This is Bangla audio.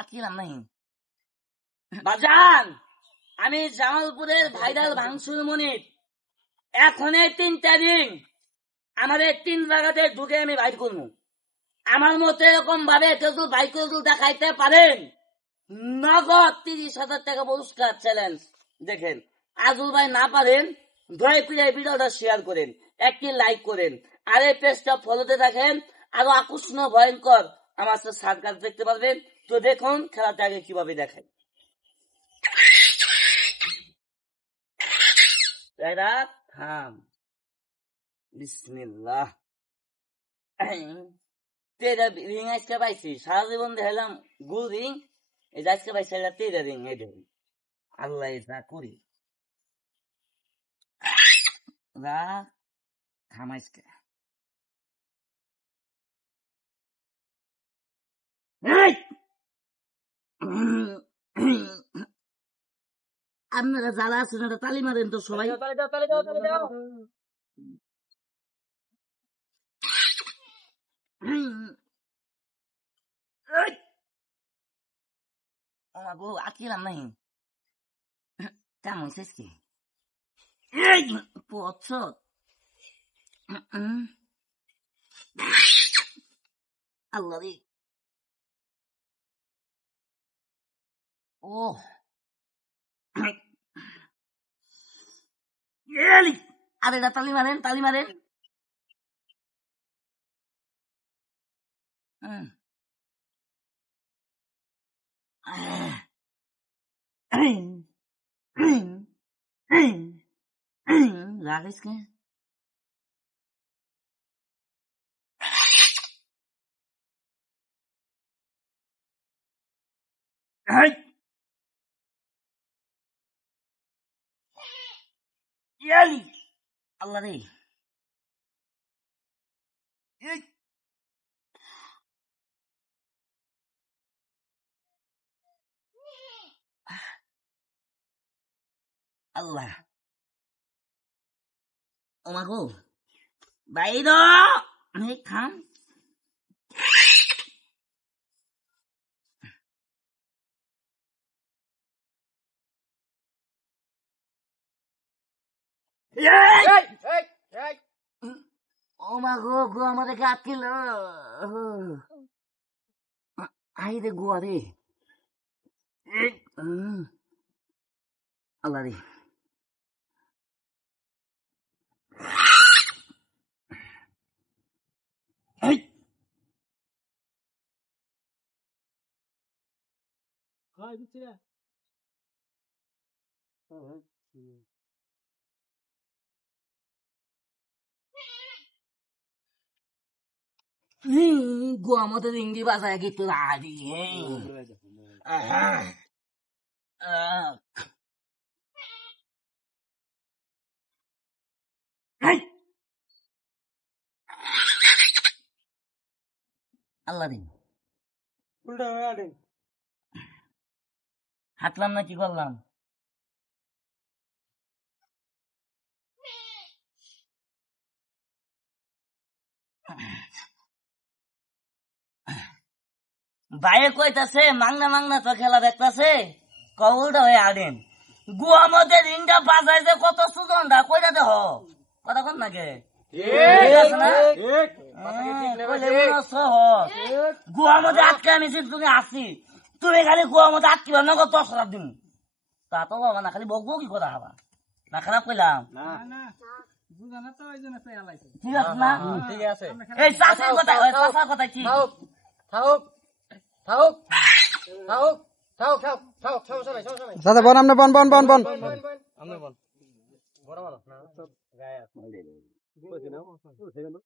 আকিলাম নাই বাজান, আমি জামালপুরের ভাইরাল ভাঙসুর মনির। এখন 3টা রিং আমাদের 3 জায়গাতে ঢুকে আমি বাইর করবো। আমার মতো এরকম ভাবে কেউ বাইর করে দেখাইতে পারেন, নগদ 30,000 টাকা পুরস্কার চ্যালেঞ্জ। দেখেন, আজুল ভাই না পারেন, দয়া করে ভিডিওটা শেয়ার করেন, একটি লাইক করেন, আর এই পেজটা ফলোতে রাখেন। আরো আকর্ষণীয় ভয়ঙ্কর আমার সার্কাস দেখতে পারবেন। তো দেখুন খেলাটা আগে কিভাবে দেখায়। থাম, বিসমিল্লাহ। রিং আজকে পাইছি, সারা জীবন দেখালাম গোল রিং, এই আজকে পাইছি 13 রিং। এই দেখুন, আল্লাহ যা করি থামাইছে। আপনারা যারা আছেন তালি মারেন তো সবাই। আকিলাম নাই কেমন শেষ কি পথ আল্লাহ রে। ও আরে তালি মারেন, তালি মারেন। রাখিস কে আল্লাহ রে। আল্লাহ ও মা গো, বাইর খাম। ও মা গো, গো আমাদের আটকিল। আই রে গোয়া রে, আল্লাহ রে। গোয়া মতো রিঙ্গি বাজায় কিন্তু আদি আল্লাহ রে। হাঁটলাম না কি করলাম? বাইরে কইতাছে মাংনা মাংনা তো খেলা দেখতেছে, কবলটা হয়ে আড়েন গুয়া মধ্যে রিংটা বাজাইছে কত সুজনটা কইটা দেহ কথা কন নাকি গুয়া মধ্যে আটকে আমি তুমি আসি, তুমি খালি গুয়া মধ্যে আটকিবা নগদ 10 টাকা দিন। তা তো বাবা না, খালি বকবো কি কথা হবা না, খারাপ কইলাম ঠিক আছে না? ঠিক আছে। এই চাষের কথা, চাষার কথা কি দাদা বন আপনি বন বন বন বন বন